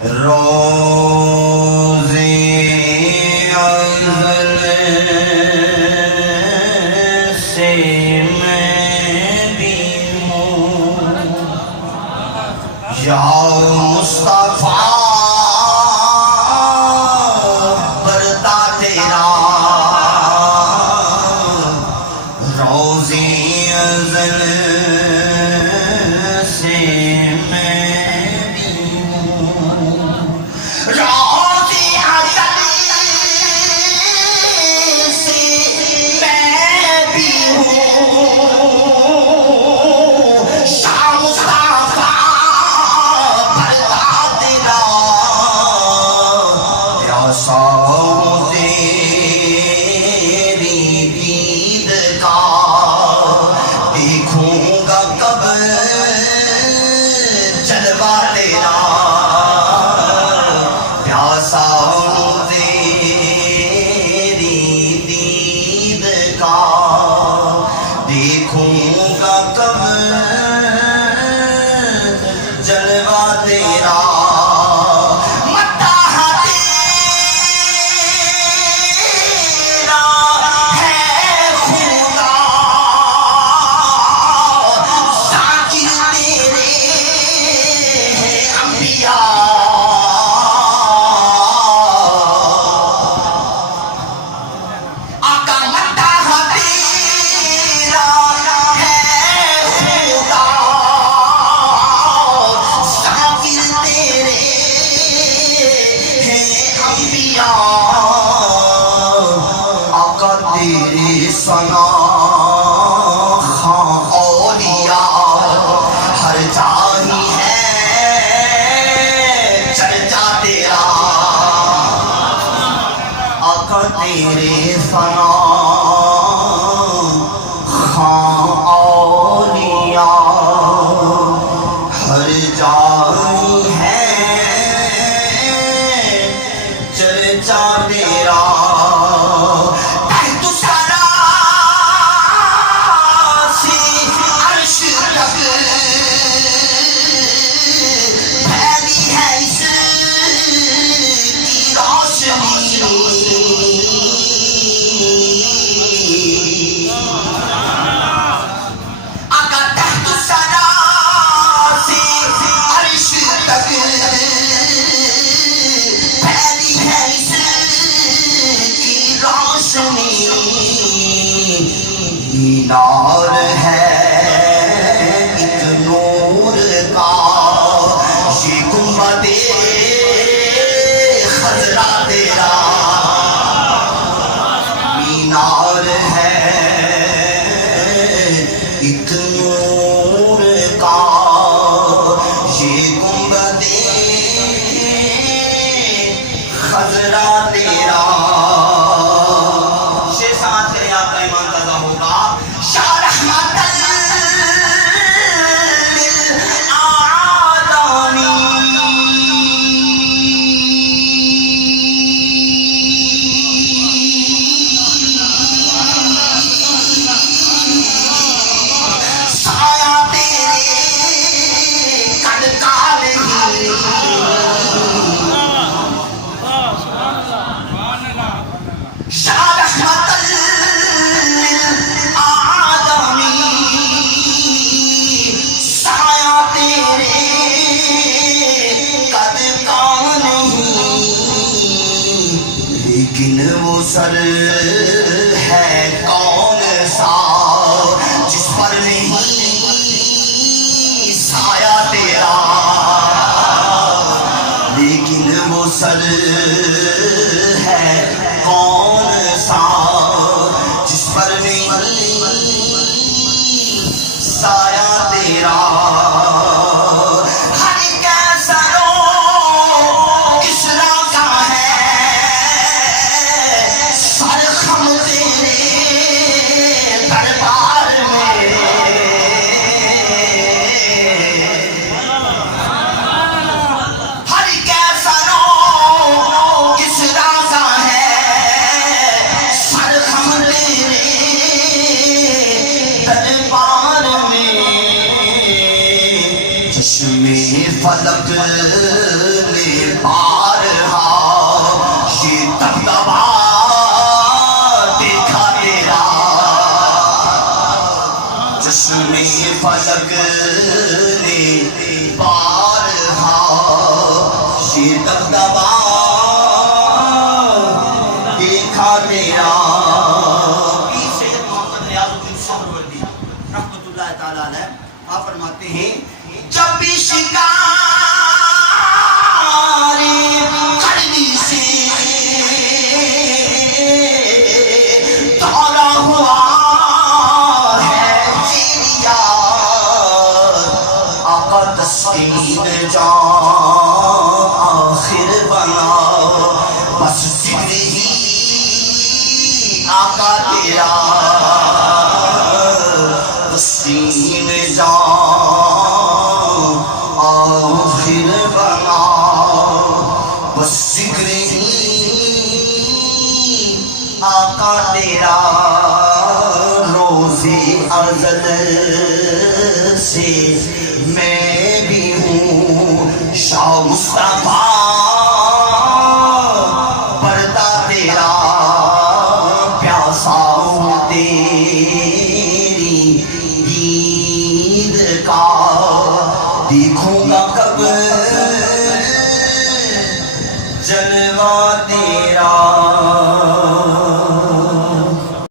روزے ازل سے میں بھی ہوں یا مصطفیٰ پردہ تیرا روزے ازل سے تیری ثنا خواں اولیاء ہر جانی ہے چرچا تیرا آقا تیری ثنا خواں اولیاء ہر جانی ہے چرچا تیرا مینار ہے ایک نور کا یہ گنبد خضرا تیرا مینار ہے ایک نور کا یہ گنبد خضرا تیرا لیکن وہ سر ہے کون سا جس پر نہیں سایہ تیرا لیکن وہ سر ہے کون سا جس پر نہیں سایہ تیرا دربار میں دبدبا دیکھا تیرا پیر سید محمد ریاض الدین سہروردی رحمۃ اللہ تعالیٰ علیہ آپ فرماتے ہیں جب بھی شکاری کڑوی سے دھولا ہوا ہے چیریا آقا تسکین جان آخر بنا بس ذکر ہی آقا تیرا تسکین جان آخر بنا بس ذکر ہی آقا تیرا روز ازل سے میں بھی ہوں شاہ مصطفیٰ پردہ تیرا پیاسا ہوں تیری دید کا دیکھوں گا کب